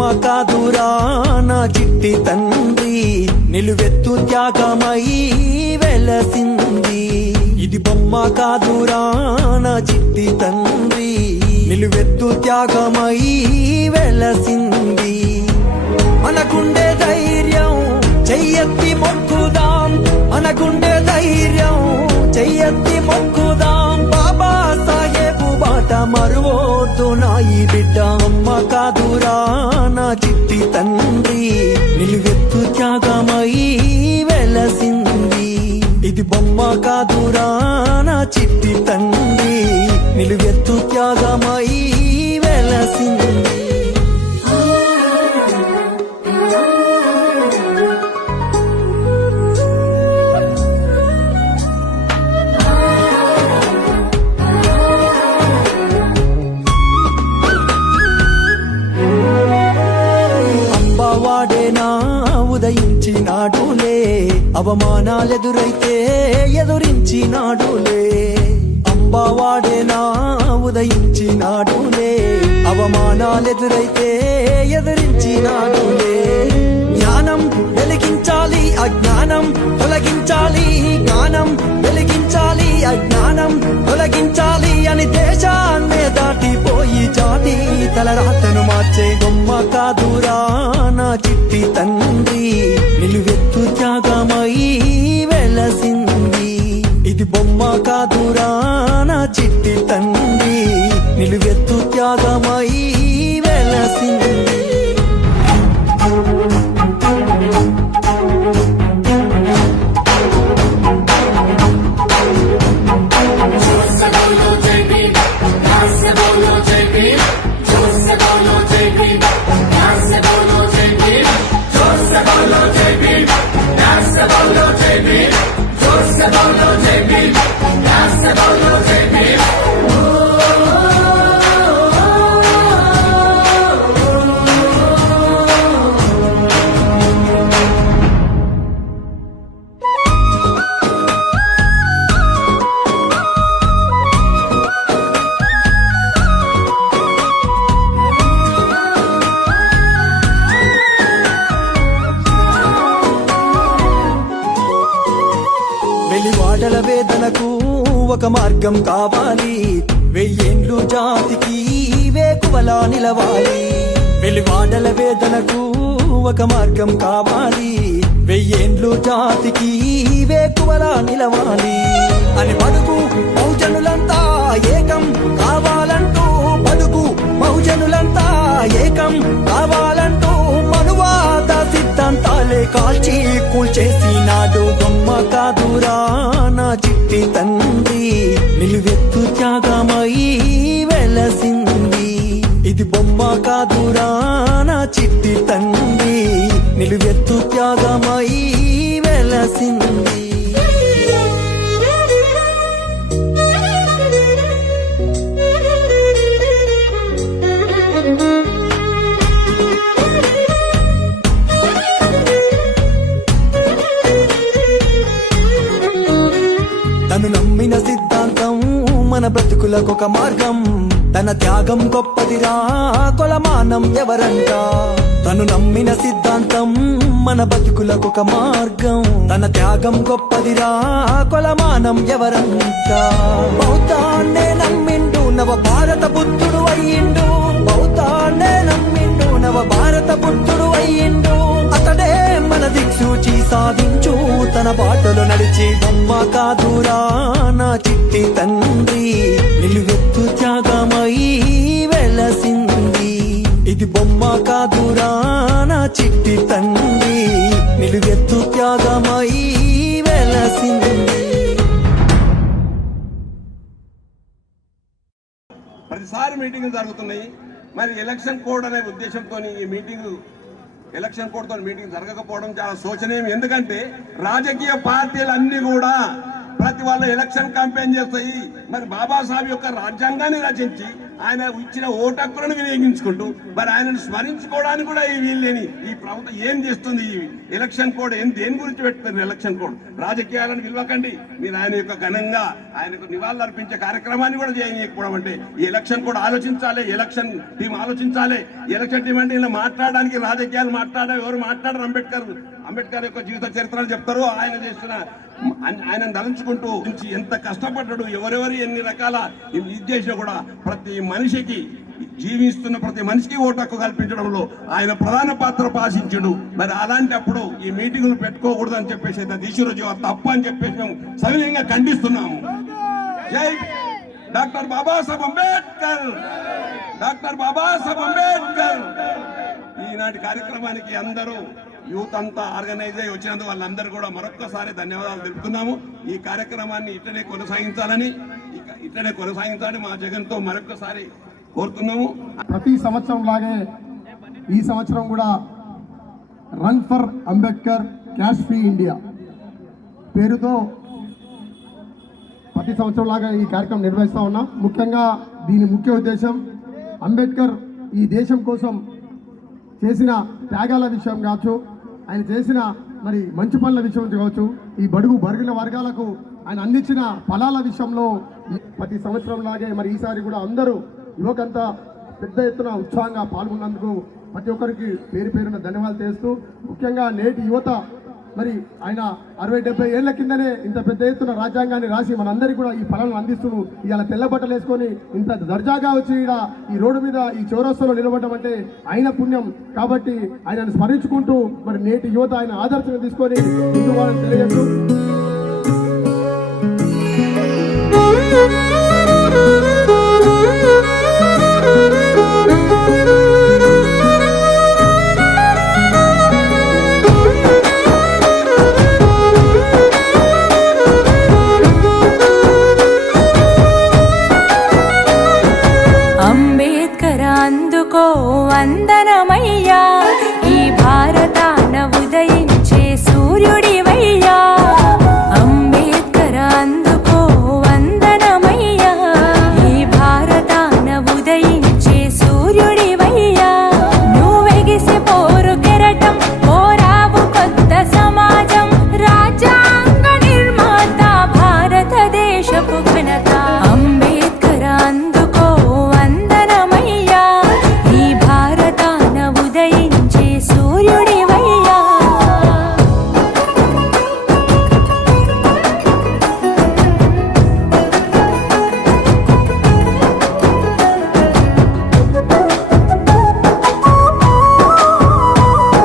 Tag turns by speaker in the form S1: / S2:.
S1: బొమ్మ కాదురా నా చిట్టి తండ్రి. నిలువెత్తు త్యాగమై వెలసింది. ఇది బొమ్మ కాదురా నా చిట్టి తండ్రి. నిలువెత్తు త్యాగమై వెలసింది. మనకుండే ధైర్యం చెయ్యత్తి మొక్కుదాం. మనకుండే ధైర్యం చెయ్యత్తి మొక్కుదాం. బాబా సాహేబు బాట మరువోతు నాయి బిడ్డ. అమ్మ అవమానాలెదురైతే ఎదురించినాడులే అంబవాడేనా ఉదయించినాడులే అవమానాలెదురైతే ఎదురించినాడులే జ్ఞానం వెలిగించాలి అజ్ఞానం తొలగించాలి. జ్ఞానం వెలిగించాలి అజ్ఞానం తొలగించాలి అని దేశాన్నే దాటిపోయి జాతి తలరాతను మార్చే బొమ్మ కాదురా నా JB, that's the Bolo JB, Jose Bolo JB, that's the Bolo JB. వెలివాడల వేదనకు ఒక మార్గం కావాలి. వెయ్యేండ్లు జాతికి వేకువలా నిలవాలి. వెలివాడల వేదనకు ఒక మార్గం కావాలి. వెయ్యేండ్లు జాతికి వేకువలా నిలవాలి. అని పడుకు బహుజనులంతా ఏకం కావాలంటూ పడుకు బహుజనులంతా ఏకం కావాలంటూ మనువాత సిద్ధాంతాలే కాల్చి కూల్చేసినాడు బొమ్మ తను నమ్మిన సిద్ధాంతం మన బ్రతుకులకొక మార్గం. తన త్యాగం గొప్పదిరా కొలమానం ఎవరంట? తను నమ్మిన సిద్ధాంతం మన బతుకులకొక మార్గం. తన త్యాగం గొప్పదిరా కొలమానం ఎవరంట? బౌతాన్నే నమ్మిండు నవ భారత బుద్ధుడు అయ్యిండు. బౌతాన్నే నమ్మిండు నవ భారత బుద్ధుడు అయ్యిండు. అతడే మన దిక్సూచి సాధించు తన బాటలో నడిచి బొమ్మ కాదురా నా చిట్టి తండ్రి. నిలువెత్తు త్యాగమై వెలసింది. ఇది బొమ్మ కాదురా నా చిట్టి తండ్రి. నిలువెత్తు త్యాగమై వెలసింది.
S2: ప్రతిసారి మీటింగులు జరుగుతున్నాయి. మరి ఎలక్షన్ కోడ్ అనే ఉద్దేశంతో ఈ మీటింగ్ ఎలక్షన్ కోడ్తో మీటింగ్ జరగకపోవడం చాలా శోచనీయం. ఎందుకంటే రాజకీయ పార్టీలు అన్ని కూడా ప్రతి వాళ్ళు ఎలక్షన్ క్యాంపెయిన్ చేస్తాయి. మరి బాబాసాహెబ్ యొక్క రాజ్యాంగాన్ని రచించి ఆయన ఇచ్చిన ఓటక్కులను వినియోగించుకుంటూ మరి ఆయనను స్మరించుకోవడానికి కూడా ఈ వీల్లేని ఈ ప్రభుత్వం ఏం చేస్తుంది? ఈ ఎలక్షన్ కోడ్ ఏం దేని గురించి పెట్టుకున్నారు ఎలక్షన్ కోడ్? రాజకీయాలను విలువకండి. మీరు ఆయన యొక్క ఘనంగా ఆయనకు నివాళులు అర్పించే కార్యక్రమాన్ని కూడా చేయకపోవడం అంటే ఈ ఎలక్షన్ కూడా ఆలోచించాలి. ఎలక్షన్ టీం ఆలోచించాలి. ఎలక్షన్ టీం అంటే ఇలా మాట్లాడడానికి రాజకీయాలు మాట్లాడే ఎవరు మాట్లాడరు అంబేద్కర్ అంబేద్కర్ యొక్క జీవిత చరిత్రలు చెప్తారు. ఆయన చేసిన ఆయన తలంచుకుంటూ ఎంత కష్టపడ్డాడు ఎవరెవరు ఎన్ని రకాల ఇది చేసినా కూడా ప్రతి మనిషికి జీవిస్తున్న ప్రతి మనిషికి ఓటు హక్కు కల్పించడంలో ఆయన ప్రధాన పాత్ర పాసించుడు మరి అలాంటప్పుడు ఈ మీటింగులు పెట్టుకోకూడదు అని చెప్పేసి అయితే ఈశ్వరజీవ తప్పు అని చెప్పేసి మేము సవినయంగా ఖండిస్తున్నాము. జై డాక్టర్ బాబాసాహెబ్ అంబేద్కర్! డాక్టర్ బాబాసాహెబ్ అంబేద్కర్! ఈనాటి కార్యక్రమానికి అందరూ యూత్ అంతా ఆర్గనైజ్ అయి వచ్చినందుకు వాళ్ళందరూ కూడా మరొక్కసారి ధన్యవాదాలు తెలుపుతున్నాము. ఈ కార్యక్రమాన్ని ఇట్లనే కొనసాగించాలని ఇక- ఇట్లనే కొనసాగించాలని మా జగన్తో మరొక్కసారి కోరుతున్నాము.
S3: ప్రతి సంవత్సరం లాగే ఈ సంవత్సరం కూడా run for Ambedkar cash free India పేరుతో ప్రతి సంవత్సరం లాగా ఈ కార్యక్రమం నిర్వహిస్తూ ఉన్నాం. ముఖ్యంగా దీని ముఖ్య ఉద్దేశం అంబేద్కర్ ఈ దేశం కోసం చేసిన త్యాగాల విషయం కావచ్చు ఆయన చేసిన మరి మంచి పనుల విషయం కావచ్చు ఈ బడుగు బరుగుల వర్గాలకు ఆయన అందించిన ఫలాల విషయంలో ప్రతి సంవత్సరం లాగే మరి ఈసారి కూడా అందరూ యువకంతా పెద్ద ఎత్తున ఉత్సాహంగా పాల్గొన్నందుకు ప్రతి ఒక్కరికి పేరు పేరున ధన్యవాదాలు చేస్తూ ముఖ్యంగా నేటి యువత మరి ఆయన అరవై డెబ్బై ఏళ్ళ కిందనే ఇంత పెద్ద ఎత్తున రాజ్యాంగాన్ని రాసి మనందరికీ కూడా ఈ ఫలాలను అందిస్తూ ఇవాళ తెల్ల బట్టలు వేసుకొని ఇంత దర్జాగా వచ్చి ఈడ ఈ రోడ్డు మీద ఈ చౌరస్తాలో నిలబడడం అంటే ఆయన పుణ్యం. కాబట్టి ఆయనను స్మరించుకుంటూ మరి నేటి యువత ఆయన ఆదర్శంగా తీసుకొని ముందు వాళ్ళని తెలియజేస్తూ